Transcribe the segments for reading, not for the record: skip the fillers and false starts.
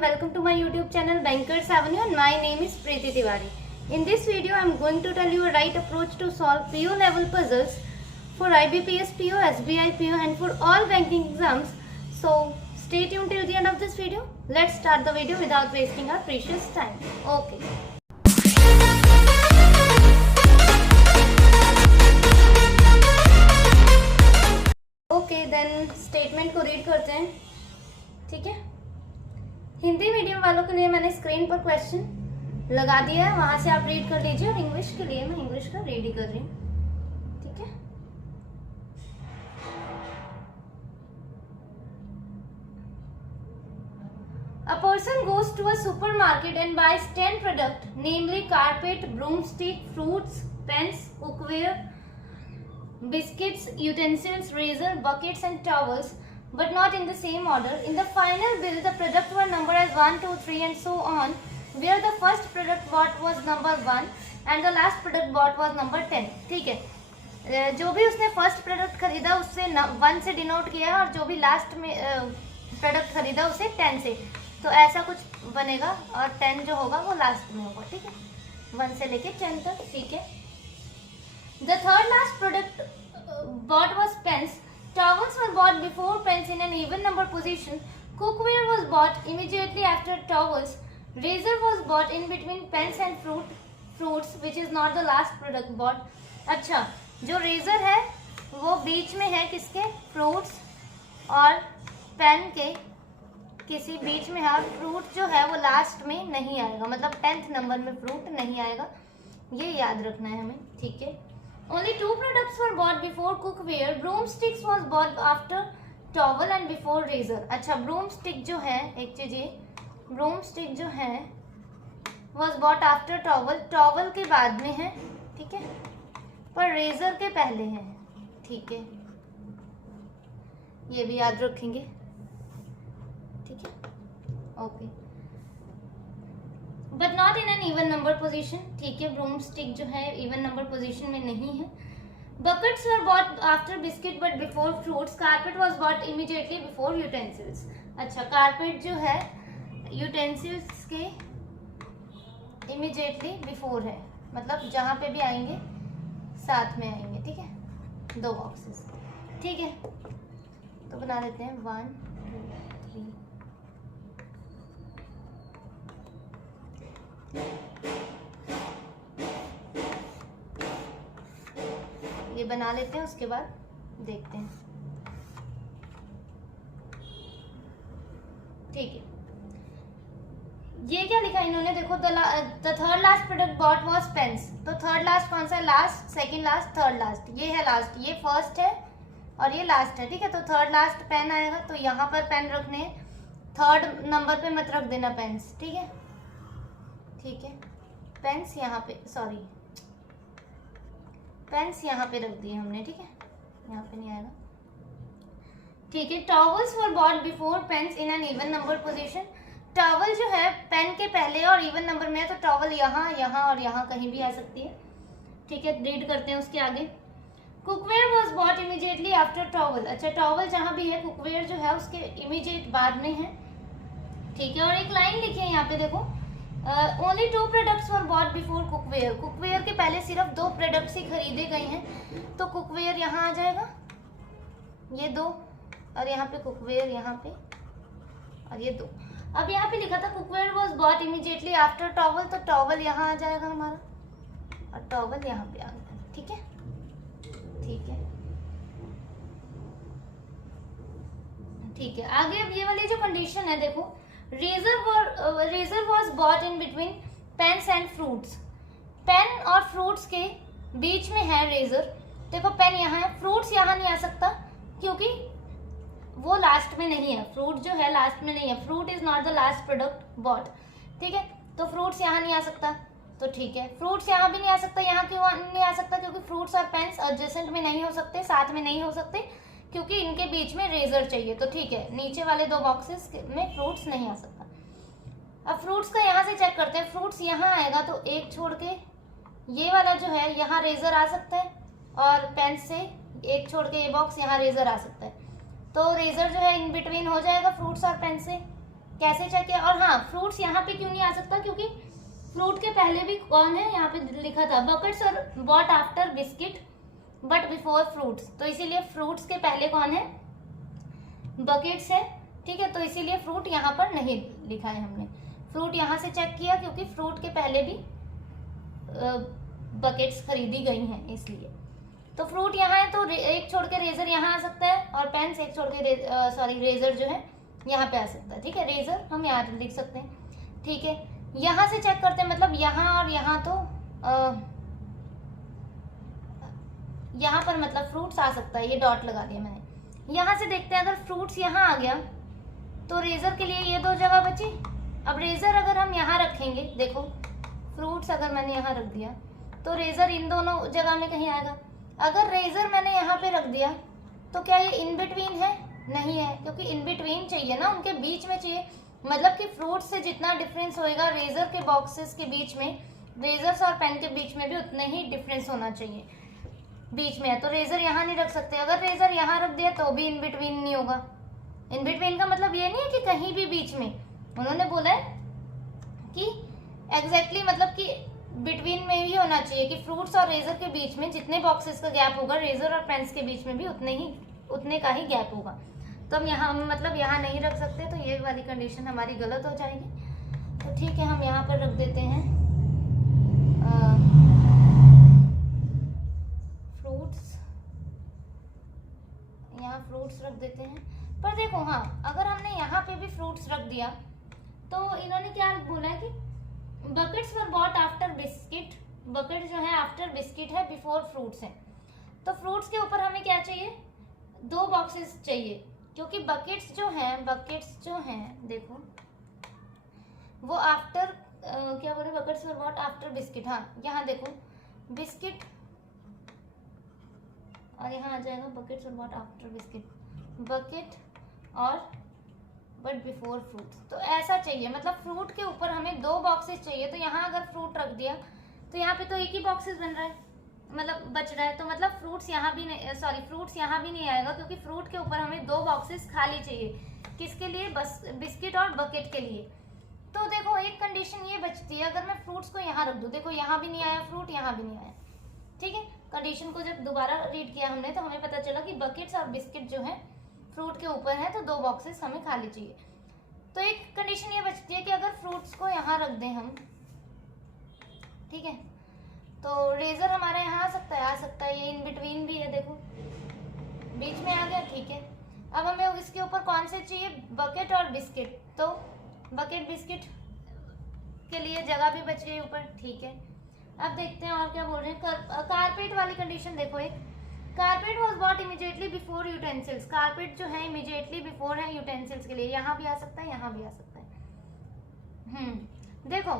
and welcome to my YouTube channel Bankers Avenue, and my name is Preeti Tiwari. In this video, I am going to tell you a right approach to solve PO level puzzles for IBPS PO, SBI PO and for all banking exams. So stay tuned till the end of this video. Let's start the video without wasting our precious time. Okay. Okay then statement को read करते हैं, ठीक है। Hindi medium वालों के लिए मैंने screen पर क्वेश्चन लगा दिया है, वहां से आप रीड कर लीजिए, और इंग्लिश के लिए मैं इंग्लिश का रीड ही कर रही हूँ, ठीक है। A person goes to a supermarket and buys 10 products, namely carpet, broomstick, fruits, pens, cookware, biscuits, utensils, razor, buckets and towels, but not in the same order. In the final bill, the products were numbered as 1, 2, 3 and so on, where the first product bought was number 1 and the last product bought was number 10. ठीक है, जो भी उसने first product खरीदा उससे 1 से denote किया है, और जो भी लास्ट में प्रोडक्ट खरीदा उसे 10 से, तो ऐसा कुछ बनेगा, और 10 जो होगा वो लास्ट में होगा, ठीक है, 1 से लेके 10 तक, ठीक है। The third last product bought was pens. Towels were bought before pens in an even number position. Cookware was bought immediately after towels. Razor was bought in between pens and fruits, which is not the last product bought. अच्छा, जो razor है वो बीच में है किसके, fruits और pen के किसी बीच में है, और फ्रूट जो है वो लास्ट में नहीं आएगा, मतलब 10th नंबर में फ्रूट नहीं आएगा, ये याद रखना है हमें, ठीक है। Only 2 products were bought before cookware. Broomsticks was bought after towel and before razor. अच्छा, broomstick जो है, एक चीज ये, broomstick जो है was bought after towel. towel के बाद में है, ठीक है, पर razor के पहले है, ठीक है, ये भी याद रखेंगे, ठीक है, okay. But not in an even number position, ठीक है, ब्रूमस्टिक जो है इवन नंबर पोजिशन में नहीं है। Buckets were bought after biscuit but before fruits. Carpet was bought immediately before utensils. अच्छा, कारपेट जो है यूटेंसिल्स के इमीडिएटली बिफोर है, मतलब जहां पे भी आएंगे साथ में आएंगे, ठीक है, 2 बॉक्सेस, ठीक है। तो बना लेते हैं 1 2 3। ये बना लेते हैं, उसके बाद देखते हैं, ठीक है। ये क्या लिखा इन्होंने, देखो, the third last product bought was pens. तो थर्ड लास्ट कौन सा है, last, second last, third last, ये है लास्ट, ये फर्स्ट है और ये लास्ट है, ठीक है। तो थर्ड लास्ट पेन आएगा, तो यहाँ पर पेन रखने, थर्ड नंबर पे मत रख देना पेन्स, ठीक है, ठीक है। पेन्स यहाँ पे, सॉरी, पेन्स यहाँ पे रख दिए हमने, ठीक है, यहाँ पे नहीं आएगा, ठीक है। Towels were bought before pens in an even number position. Towel जो है पेन के पहले और इवन नंबर में है, तो टॉवल यहाँ, यहाँ और यहाँ कहीं भी आ सकती है, ठीक है। रीड करते हैं उसके आगे। Cookware was bought immediately after towel. अच्छा, टॉवल जहाँ भी है, कुकवेयर जो है उसके इमीडिएट बाद में है, ठीक है। और एक लाइन लिखी है यहाँ पे, देखो, ओनली 2 प्रोडक्ट्स वर बॉट बिफोर कुकवेयर। कुकवेयर के पहले सिर्फ 2 प्रोडक्ट्स ही खरीदे गए हैं, तो कुकवेयर यहाँ आ जाएगा, ये 2, और यहाँ पे कुकवेयर यहाँ पे, और ये 2। अब यहाँ पे लिखा था cookware was bought immediately after towel, तो टॉवल यहाँ आ जाएगा हमारा, और टॉवल यहाँ पे आ गया, ठीक है, ठीक है, ठीक है। आगे अब ये वाली जो कंडीशन है, देखो, razor was bought in between pens and fruits. Pen और फ्रूट्स के बीच में है रेजर। देखो, पेन यहाँ है, फ्रूट्स यहाँ नहीं आ सकता क्योंकि वो लास्ट में नहीं है, फ्रूट जो है लास्ट में नहीं है, fruit is not the last product bought, ठीक है। तो फ्रूट्स यहाँ नहीं आ सकता, तो ठीक है। फ्रूट्स यहाँ भी नहीं आ सकता, यहाँ क्यों नहीं आ सकता, क्योंकि फ्रूट्स और पेन्स एडजेसेंट में नहीं हो सकते, साथ में नहीं हो सकते, क्योंकि इनके बीच में रेजर चाहिए, तो ठीक है, नीचे वाले 2 बॉक्सेस में फ्रूट्स नहीं आ सकता। अब फ्रूट्स का यहाँ से चेक करते हैं, फ्रूट्स यहाँ आएगा, तो एक छोड़ के ये वाला जो है यहाँ रेजर आ सकता है, और पेन से एक छोड़ के ये बॉक्स यहाँ रेजर आ सकता है, तो रेजर जो है इन बिटवीन हो जाएगा फ्रूट्स और पेन से, कैसे चेक किया? और हाँ, फ्रूट्स यहाँ पे क्यों नहीं आ सकता, क्योंकि फ्रूट के पहले भी कौन है, यहाँ पे लिखा था बकेट्स और bought after biscuit but before fruits, तो इसीलिए फ्रूट्स के पहले कौन है, बकेट्स है, ठीक है, तो इसीलिए फ्रूट यहाँ पर नहीं लिखा है हमने। फ्रूट यहाँ से चेक किया क्योंकि फ्रूट के पहले भी बकेट्स खरीदी गई हैं इसलिए। तो फ्रूट यहाँ है तो एक छोड़ के रेजर यहाँ आ सकता है, और पेन्स एक छोड़ के रेजर जो है यहाँ पे आ सकता है, ठीक है। रेजर हम यहाँ लिख सकते हैं, ठीक है। यहाँ से चेक करते हैं, मतलब यहाँ और यहाँ तो यहाँ पर मतलब फ्रूट्स आ सकता है, ये डॉट लगा दिया मैंने। यहाँ से देखते हैं, अगर फ्रूट्स यहाँ आ गया तो रेजर के लिए ये 2 जगह बची। अब रेजर अगर हम यहाँ रखेंगे, देखो फ्रूट्स अगर मैंने यहाँ रख दिया तो रेजर इन दोनों जगह में कहीं आएगा। अगर रेजर मैंने यहाँ पे रख दिया तो क्या ये इन बिटवीन है? नहीं है, क्योंकि इन बिटवीन चाहिए ना, उनके बीच में चाहिए। मतलब कि फ्रूट से जितना डिफरेंस होएगा रेजर के बॉक्सेस के बीच में, रेजर्स और पेन के बीच में भी उतने ही डिफरेंस होना चाहिए। बीच में है तो रेजर यहाँ नहीं रख सकते। अगर रेजर यहाँ रख दिया तो भी इन बिटवीन नहीं होगा। इन बिटवीन का मतलब ये नहीं है कि कहीं भी बीच में, उन्होंने बोला है कि एग्जैक्टली मतलब कि बिटवीन में ही होना चाहिए, कि फ्रूट्स और रेजर के बीच में जितने बॉक्सेस का गैप होगा रेजर और पेन्स के बीच में भी उतने का ही गैप होगा। तो हम यहाँ मतलब यहाँ नहीं रख सकते, तो ये वाली कंडीशन हमारी गलत हो जाएगी। तो ठीक है, हम यहाँ पर रख देते हैं फ्रूट्स, यहाँ फ्रूट्स रख देते हैं। पर देखो हाँ, अगर हमने यहाँ पे भी फ्रूट्स रख दिया तो इन्होंने क्या बोला है कि buckets were bought after biscuit, bucket जो है आफ्टर बिस्किट है, बिफोर फ्रूट्स है। तो फ्रूट्स के ऊपर हमें क्या चाहिए, 2 बॉक्सेस चाहिए, क्योंकि बकेट्स जो हैं देखो वो आफ्टर क्या बोले, buckets were bought after biscuit. हाँ यहाँ देखो बिस्किट और यहाँ आ जाएगा buckets were bought after biscuit, bucket और बट बिफोर फ्रूट। तो ऐसा चाहिए, मतलब फ्रूट के ऊपर हमें 2 बॉक्सेस चाहिए। तो यहाँ अगर फ्रूट रख दिया तो यहाँ पे तो एक ही बॉक्सेस बन रहा है, मतलब बच रहा है। तो मतलब फ्रूट्स यहाँ भी नहीं आएगा, क्योंकि फ्रूट के ऊपर हमें 2 बॉक्सेस खाली चाहिए। किसके लिए? बस बिस्किट और बकेट के लिए। तो देखो एक कंडीशन ये बचती है, अगर मैं फ्रूट्स को यहाँ रख दूँ, देखो यहाँ भी नहीं आया फ्रूट, यहाँ भी नहीं आया, ठीक है। कंडीशन को जब दोबारा रीड किया हमने तो हमें पता चला कि बकेट्स और बिस्किट जो है फ्रूट के ऊपर है, तो 2 बॉक्सेस हमें खाली चाहिए। तो एक कंडीशन ये बचती है कि अगर फ्रूट्स को यहाँ रख दें हम, ठीक है, तो रेजर हमारा यहाँ आ सकता है, ये इन बिटवीन भी है, देखो बीच में आ गया, ठीक है। अब हमें इसके ऊपर कौन से चाहिए, बकेट और बिस्किट, तो बकेट बिस्किट के लिए जगह भी बच गई ऊपर, ठीक है। अब देखते हैं और क्या बोल रहे हैं। कारपेट वाली कंडीशन देखो, एक carpet was bought immediately before utensils, carpet जो है इमीडिएटली बिफोर है यूटेंसिल्स के लिए, यहाँ भी आ सकता है, यहाँ भी आ सकता है। देखो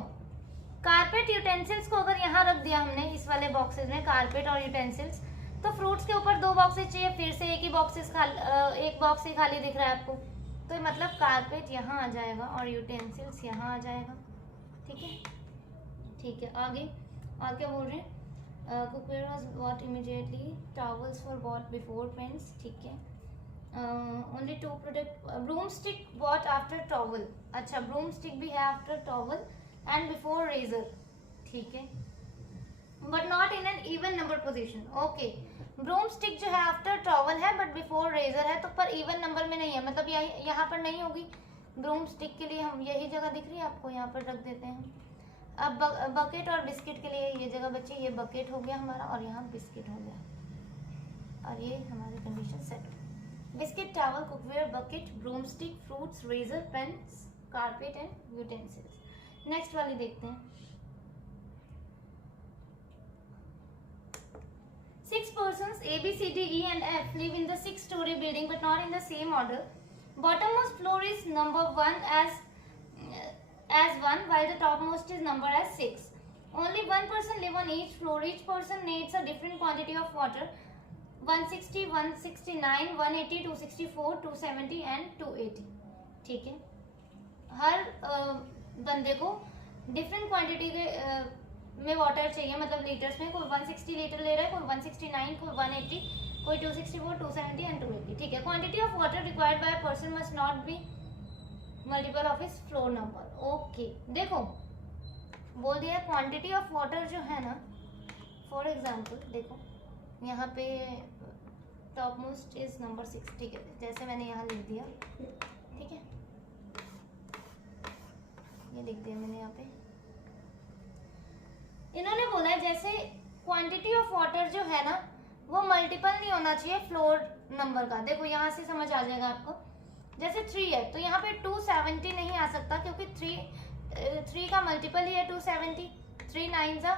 कारपेट यूटेंसिल्स को अगर यहाँ रख दिया हमने इस वाले बॉक्सेस में, कारपेट और यूटेंसिल्स, तो फ्रूट्स के ऊपर 2 बॉक्सेस चाहिए, फिर से एक ही बॉक्सेस एक बॉक्स ही खाली दिख रहा है आपको, तो मतलब कारपेट यहाँ आ जाएगा और यूटेंसिल्स यहाँ आ जाएगा, ठीक है। ठीक है, आगे और क्या बोल रहे हैं, cookware was bought immediately, towels were bought before pens, ठीक है। only 2 product, broomstick bought after towel, अच्छा broomstick भी है after towel and before razor, ठीक है, but not in an even number position, okay। broomstick जो है after towel है but before razor है, तो पर even number में नहीं है, मतलब यहाँ पर नहीं होगी। broomstick के लिए हम यही जगह दिख रही है आपको, यहाँ पर रख देते हैं। अब बकेट और बिस्किट के लिए ये जगह बची, ये बकेट हो गया हमारा और यहाँ बिस्किट हो गया, और ये हमारी कंडीशन सेट हो। Biscuit, towel, cookware, bucket, broomstick, fruits, razor, pens, carpet and utensils. Next वाली देखते हैं। 6 persons A, B, C, D, E and F live in the 6-story building but not in the same order. Bottommost floor is number 1 as 1 while the topmost is numbered as 6. Only one person live on each floor. Each person needs a different quantity of water, 160, 169, 180, 264, 270 and 280, ठीक है। हर बंदे को different quantity के में water चाहिए, मतलब litres में, कोई 160 लीटर ले रहा है, कोई 169, कोई 180, कोई 264, 270 एंड 280, ठीक है। Quantity of water required by person multiple of is floor number. Okay, देखो बोल दिया क्वांटिटी ऑफ वाटर जो है ना, फॉर एग्जांपल देखो यहाँ पे टॉप मोस्ट इज नंबर 6, ठीक है, जैसे मैंने यहाँ लिख दिया, ठीक है, ये लिख दिया मैंने यहाँ पे। इन्होंने बोला है जैसे क्वांटिटी ऑफ वाटर जो है ना वो मल्टीपल नहीं होना चाहिए फ्लोर नंबर का। देखो यहाँ से समझ आ जाएगा आपको। जैसे 3 है तो यहाँ पे 270 नहीं आ सकता, क्योंकि 3 का मल्टीपल ही है 270। 3 9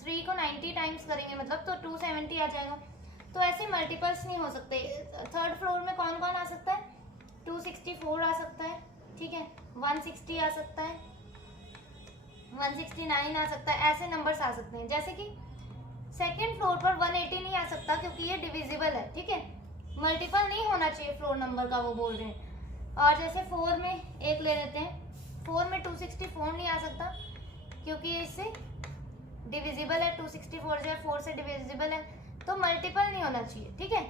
3 को 90 टाइम्स करेंगे मतलब तो 270 आ जाएगा। तो ऐसे मल्टीपल्स नहीं हो सकते। थर्ड फ्लोर में कौन कौन आ सकता है? 264 आ सकता है, ठीक है, 160 आ सकता है, 169 आ सकता है, ऐसे नंबर्स आ सकते हैं। जैसे कि सेकेंड फ्लोर पर 180 नहीं आ सकता क्योंकि ये डिविजिबल है, ठीक है, मल्टीपल नहीं होना चाहिए फ्लोर नंबर का, वो बोल रहे हैं। और जैसे 4 में एक ले लेते हैं, 4 में 264 नहीं आ सकता क्योंकि ये इससे डिविजिबल है, 264 जो है 4 से डिविजिबल है, तो मल्टीपल नहीं होना चाहिए, ठीक है।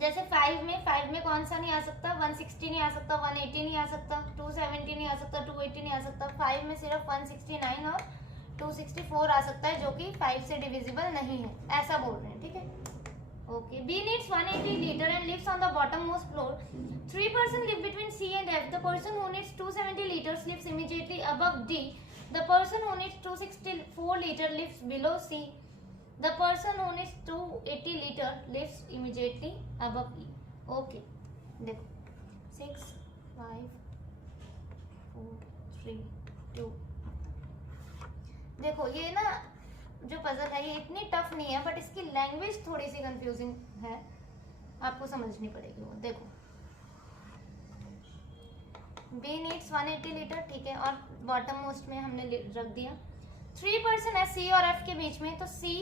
जैसे 5 में कौन सा नहीं आ सकता? 160 नहीं आ सकता, 180 नहीं आ सकता, 270 नहीं आ सकता, 280 नहीं आ सकता। 5 में सिर्फ 169 और 264 आ सकता है जो कि 5 से डिविजिबल नहीं है, ऐसा बोल रहे हैं, ठीक है। Okay. B needs 180 liter and lives on the bottommost floor. 3 person live between C and F. The person who needs 270 liters lives immediately above D. The person who needs 264 liter lives below C. The person who needs 280 liter lives immediately above E. Okay. देखो 6 5 4 3 2। देखो ये ना जो puzzle है ये इतनी tough नहीं है, बट इसकी लैंग्वेज थोड़ी सी कंफ्यूजिंग है, आपको समझनी पड़ेगी वो। देखो B नीड्स 180 लीटर, ठीक है, और बॉटम मोस्ट में हमने रख दिया। 3 पर्सन है C और F के बीच में, तो C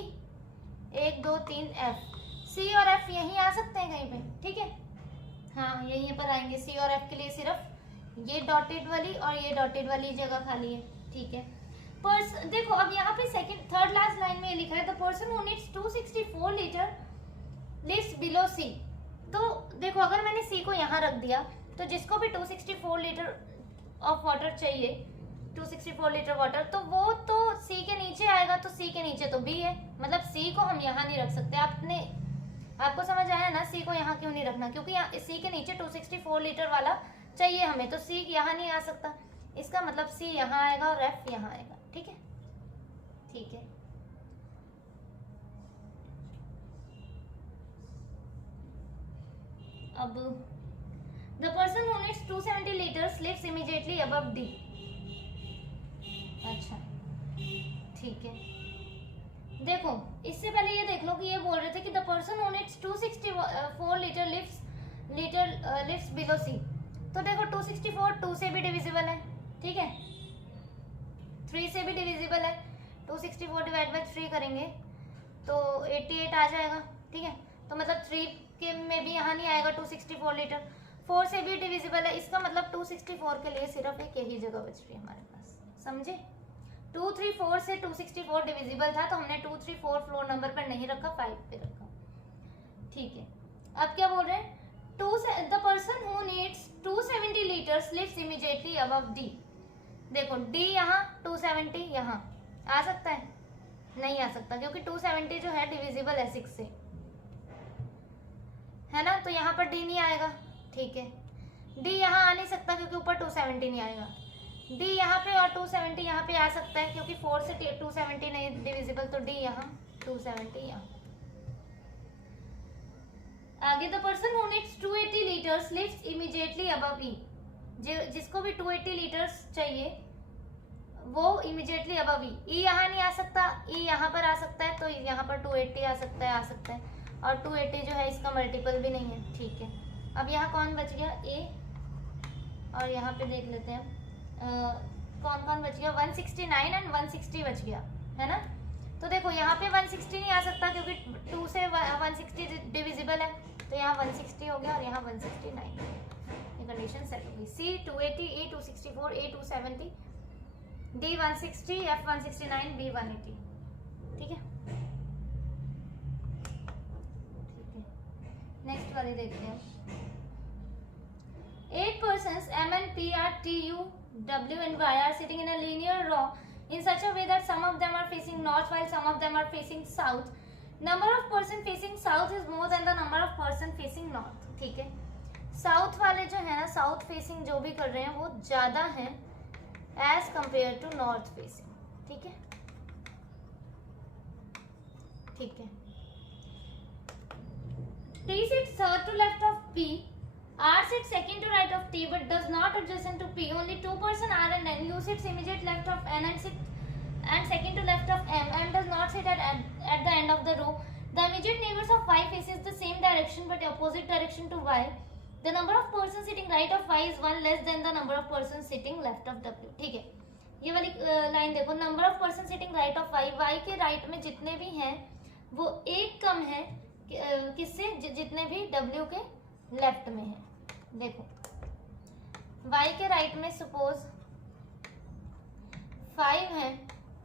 1 2 3 F, C और F यहीं आ सकते हैं कहीं पे, ठीक है, हाँ यहीं पर आएंगे। C और F के लिए सिर्फ ये डॉटेड वाली और ये डॉटेड वाली जगह खाली है, ठीक है। देखो अब यहाँ पे थर्ड लास्ट लाइन में लिखा है the person who needs 264 litre lives below C. तो देखो अगर मैंने सी को यहाँ रख दिया तो जिसको भी 264 लीटर ऑफ वाटर चाहिए, 264 लीटर वाटर, तो वो तो सी के नीचे आएगा, तो सी के नीचे तो बी है, मतलब सी को हम यहाँ नहीं रख सकते। आपको समझ आया ना सी को यहाँ क्यों नहीं रखना? क्योंकि सी के नीचे 264 लीटर वाला चाहिए हमें, तो सी यहाँ नहीं आ सकता, इसका मतलब सी यहाँ आएगा और एफ यहाँ आएगा, ठीक है, ठीक है। अब the person who needs 270 litres lives immediately above D. अच्छा ठीक है, देखो इससे पहले ये देख लो कि ये बोल रहे थे कि the person who needs 264 litre lives below C. तो देखो 264 2 से भी डिविजिबल है, ठीक है, 3 से भी डिविजिबल है, 264 डिवाइड बाय 3 करेंगे तो 88 आ जाएगा, ठीक है। तो मतलब 3 के में भी यहाँ नहीं आएगा 264 लीटर। 4 से भी डिविजिबल है, इसका मतलब 264 के लिए सिर्फ एक यही जगह बच रही है हमारे पास, समझे। 234 से 264 डिविजिबल था तो हमने 234 फ्लोर नंबर पर नहीं रखा, 5 पे रखा, ठीक है। अब क्या बोल रहे हैं? The person who needs 270 litres lives immediately above D. देखो डी यहाँ, 270 यहाँ आ सकता है? नहीं आ सकता, क्योंकि 270 जो है डिविजिबल है 6 से, है ना, तो यहाँ पर डी नहीं आएगा, ठीक है। डी यहाँ आ नहीं सकता क्योंकि ऊपर 270 नहीं आएगा। डी यहाँ पे और 270 यहाँ पे आ सकता है क्योंकि 4 से 270 नहीं डिविजिबल, तो डी यहाँ, 270 यहाँ। आगे the person who needs 280 litres lives immediately above E. जिसको भी 280 लीटर्स चाहिए वो इमीडिएटली अबव ई। यहाँ नहीं आ सकता, ई यहाँ पर आ सकता है, तो यहाँ पर 280 आ सकता है, और 280 जो है इसका मल्टीपल भी नहीं है, ठीक है। अब यहाँ कौन बच गया? ए, और यहाँ पे देख लेते हैं कौन कौन बच गया। 169 एंड 160 बच गया, है ना। तो देखो यहाँ पे 160 नहीं आ सकता क्योंकि 2 से 160 डिविजिबल है, तो यहाँ 160 हो गया और यहाँ 169, ये कंडीशन सेट होगी। सी 280, ए 264, ए 270, डी 160, एफ 169, बी 180, ठीक है, ठीक है। नेक्स्ट वाली देखते हैं। 8 persons M and P are T, U, W and Y are sitting in a linear row in such a way that some of them are facing north while some of them are facing south. Number of person facing south is more than the number of person facing north. ठीक है, south वाले जो है ना, south facing जो भी कर रहे हैं वो ज्यादा है as compared to north facing. ठीक है, ठीक है. T sits third to left of P. R sits second to right of T but does not adjacent to P. Only 2 person R and N. U sits immediate left of N and second to left of M. M does not sit at the end of the row. The immediate neighbors of Y faces the same direction but opposite direction to Y. The number of persons sitting right of Y is 1 less than the number of persons sitting left of W. ठीक है, ये वाली line देखो. Number of person sitting right of Y. Y के right में जितने भी हैं वो एक कम है किससे, जितने भी W के लेफ्ट में है. देखो Y के राइट में सपोज 5 है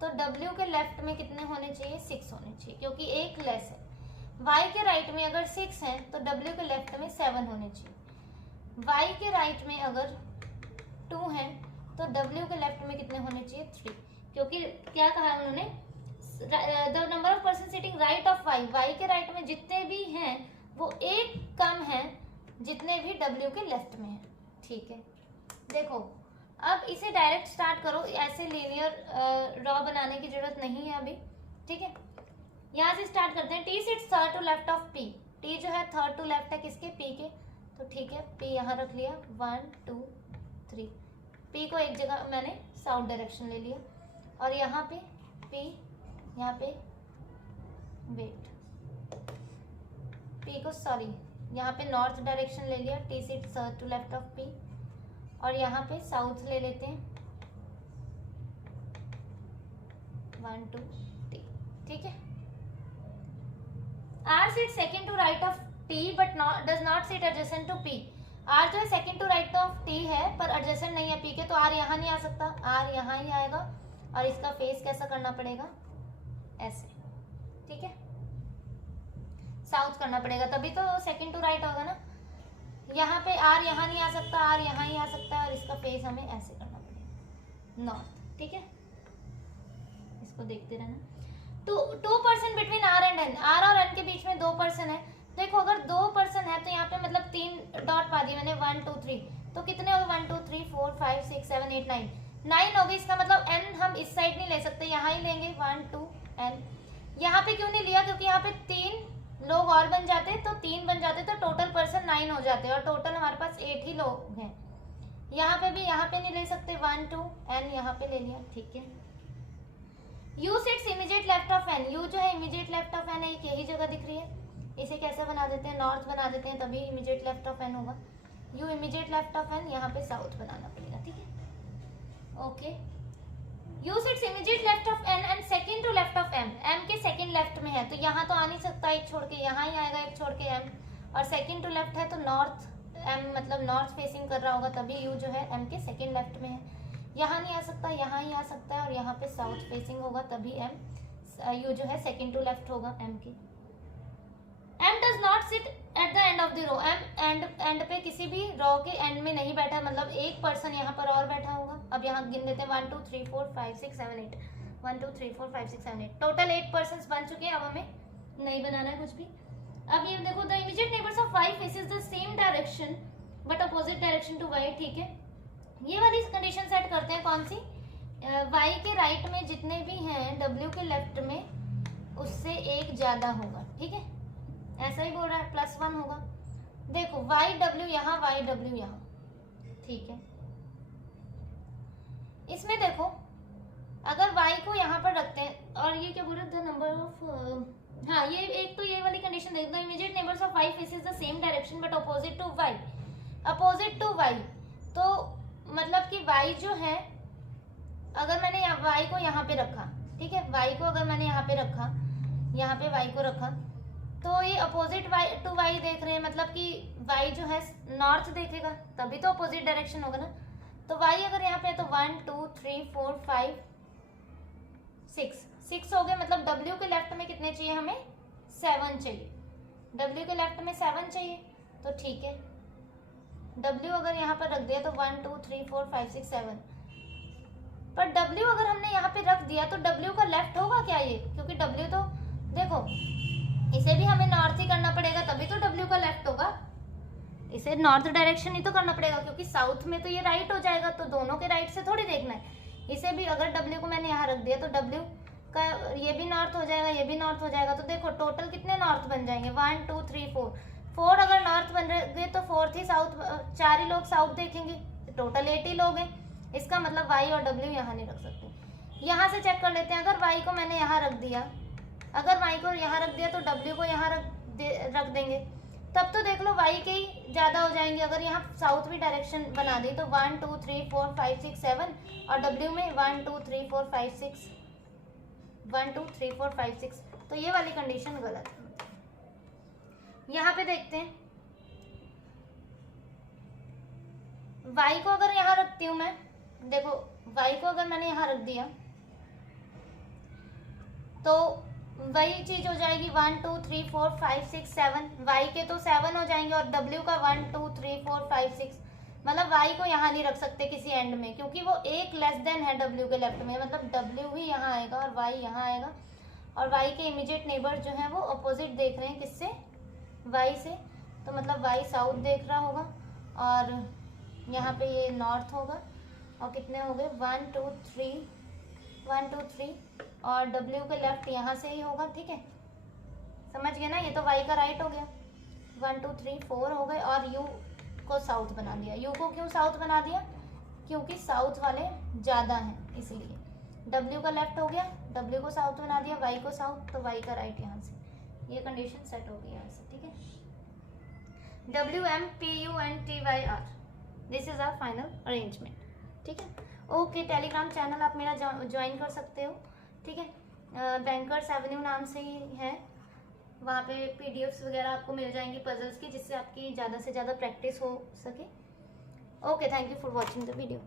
तो W के लेफ्ट में कितने होने चाहिए, 6 होने चाहिए, क्योंकि एक लेस है. Y के राइट में अगर 6 है तो W के लेफ्ट में 7 होने चाहिए. Y के राइट में अगर 2 है तो W के लेफ्ट में कितने होने चाहिए, 3, क्योंकि क्या कहा उन्होंने, the number of person sitting right of Y. Y के राइट में जितने भी हैं वो एक कम है जितने भी W के लेफ्ट में है. ठीक है, देखो अब इसे डायरेक्ट स्टार्ट करो, ऐसे लीनियर रॉ बनाने की जरूरत नहीं है अभी. ठीक है, यहाँ से स्टार्ट करते हैं. T sits third to left of P. T जो है थर्ड टू लेफ्ट है किसके, P के. तो ठीक है, P यहाँ रख लिया, 1 2 3. P को एक जगह मैंने साउथ डायरेक्शन ले लिया और यहाँ पे P, यहाँ पे वेट, P को सॉरी यहाँ पे नॉर्थ डायरेक्शन ले लिया. T sits third to left of P और यहाँ पे साउथ ले लेते हैं, 1 2 3. ठीक है, R sit second to right of T but does not sit adjacent to P. R जो है second to right of T है पर एडजेसेंट नहीं है P के, तो R यहाँ नहीं आ सकता, R यहाँ ही आएगा और इसका फेस कैसा करना पड़ेगा, ऐसे. ठीक है, साउथ करना पड़ेगा तभी तो सेकेंड टू राइट होगा ना. यहाँ पे R यहाँ नहीं आ सकता, R यहाँ ही आ सकता है और इसका फेस हमें ऐसे करना पड़ेगा, नॉर्थ. ठीक है, इसको देखते रहना. तो 2 person between R and N. R और N के बीच में 2 पर्सन है. देखो अगर 2 पर्सन है तो यहाँ पे मतलब 3 डॉट पा दिए मैंने, 1 2 3. तो कितने हो गए, 1 2 3 4 5 6 7 8 9. 9 हो गए. इसका मतलब N हम इस साइड नहीं ले सकते, यहाँ ही लेंगे, 1 2 N. यहाँ पे क्यों नहीं लिया, क्योंकि यहाँ पे 3 लोग और बन जाते तो 3 बन जाते तो टोटल पर्सन 9 हो जाते और टोटल हमारे पास 8 ही लोग हैं. यहाँ पे भी यहाँ पे नहीं ले सकते, 1 2 N यहाँ पे ले लिया. ठीक है, U sits immediate left of N. U जो है इमीडिएट लेफ्ट ऑफ N है, एक यही जगह दिख रही है. इसे कैसे बना देते हैं, नॉर्थ बना देते हैं, तभी इमीडिएट लेफ्ट ऑफ N होगा. U immediate left of N, यहाँ पे साउथ बनाना पड़ेगा. ठीक है, okay. U sits immediate left of N and second to left of M. M के सेकंड लेफ्ट में है तो यहाँ तो आ नहीं सकता, एक छोड़ के यहाँ ही आएगा, एक छोड़ के M. और सेकंड टू लेफ्ट है तो नॉर्थ, M मतलब नॉर्थ फेसिंग कर रहा होगा, तभी U जो है M के सेकंड लेफ्ट में है. यहाँ नहीं आ सकता, यहाँ ही आ सकता है और यहाँ पे साउथ फेसिंग होगा, तभी U जो है सेकंड टू लेफ्ट होगा M के. M does not sit at the end of the row. M and पे किसी भी रो के एंड में नहीं बैठा, मतलब एक पर्सन यहाँ पर और बैठा होगा. अब यहाँ गिन देते हैं, 1 2 3 4 5 6 7 8. 1 2 3 4 5 6 7 8. टोटल 8 पर्सन बन चुके हैं. अब हमें नहीं बनाना है कुछ भी. अब ये देखो, the immediate neighbours of Y faces the same direction but opposite direction to Y. ठीक है, ये वाली कंडीशन सेट करते हैं. कौन सी, Y के राइट में जितने भी हैं W के लेफ्ट में उससे एक ज्यादा होगा. ठीक है, ऐसा ही बोल रहा है, +1 होगा. देखो YW यहाँ, YW यहाँ. ठीक है, इसमें देखो अगर Y को यहाँ पर रखते हैं और ये क्या बोल रहे हैं, द नंबर ऑफ, हाँ ये एक तो ये वाली कंडीशन देखो, the immediate neighbours of Y faces the same direction but opposite to Y. Opposite to Y तो मतलब कि Y जो है, अगर मैंने Y को यहाँ पे रखा, ठीक है, Y को अगर मैंने यहाँ पे रखा, यहाँ पे Y को रखा तो ये अपोजिट टू Y देख रहे हैं, मतलब कि Y जो है नॉर्थ देखेगा, तभी तो अपोजिट डायरेक्शन होगा ना. तो Y अगर यहाँ पे है तो 1 2 3 4 5 6 हो गए. मतलब W के लेफ्ट में कितने चाहिए हमें, 7 चाहिए. W के लेफ्ट में 7 चाहिए. तो ठीक है, W अगर यहाँ पर रख दिया तो 1 2 3 4 5 6 7, पर W अगर हमने यहाँ पे रख दिया तो W का लेफ्ट होगा क्या ये? क्योंकि W तो देखो इसे भी हमें नॉर्थ ही करना पड़ेगा, तभी तो W का लेफ्ट होगा। इसे नॉर्थ डायरेक्शन ही तो करना पड़ेगा, क्योंकि साउथ में तो ये राइट हो जाएगा, तो दोनों के राइट से थोड़ी देखना है। इसे भी अगर W को मैंने यहाँ रख दिया तो W का ये भी नॉर्थ हो जाएगा, ये भी नॉर्थ हो जाएगा। तो देखो टोटल कितने नॉर्थ बन जाएंगे? 1 2 3 4, 4 अगर नॉर्थ बन रहे तो 4 ही साउथ, 4 ही लोग साउथ देखेंगे, टोटल 8 ही लोग हैं। इसका मतलब Y और W यहाँ नहीं रख सकते। यहाँ से चेक कर लेते हैं, अगर Y को मैंने यहाँ रख दिया, अगर Y को यहाँ रख दिया तो W को यहाँ रख देंगे, तब तो देख लो Y के ही ज़्यादा हो जाएंगे। अगर यहाँ साउथ भी डायरेक्शन बना दी तो 1 2 3 4 5 6 7 और W में 1 2 3 4 5 6, 1 2 3 4 5 6, तो ये वाली कंडीशन गलत है। यहाँ पे देखते हैं Y को अगर यहाँ रखती हूँ मैं, देखो Y को अगर मैंने यहाँ रख दिया तो वही चीज हो जाएगी 1 2 3 4 5 6 7, Y के तो 7 हो जाएंगे और W का 1 2 3 4 5 6, मतलब Y को यहाँ नहीं रख सकते किसी एंड में, क्योंकि वो एक लेस देन है W के लेफ्ट में, मतलब W ही यहाँ आएगा और Y यहाँ आएगा। और Y के इमीडिएट नेबर जो है वो अपोजिट देख रहे हैं किससे? Y से, तो मतलब Y साउथ देख रहा होगा और यहाँ पे ये नॉर्थ होगा। और कितने हो गए? 1 2 3 और W के लेफ्ट यहाँ से ही होगा, ठीक है, समझ गए ना? ये तो Y का राइट हो गया। 1 2 3 4 हो गए और U को साउथ बना दिया। U को क्यों साउथ बना दिया? क्योंकि साउथ वाले ज़्यादा हैं इसलिए। W का लेफ्ट हो गया, W को साउथ बना दिया, Y को साउथ, तो Y का राइट यहाँ से। ये कंडीशन सेट हो गई यहाँ से, ठीक है। WMPUNTYR, this is our final arrangement, ठीक है। ओके, टेलीग्राम चैनल आप मेरा ज्वाइन कर सकते हो, ठीक है। बैंकर्स एवेन्यू नाम से ही है, वहाँ पे PDFs वगैरह आपको मिल जाएंगी पजल्स की, जिससे आपकी ज़्यादा से ज़्यादा प्रैक्टिस हो सके। Okay, thank you for watching the video.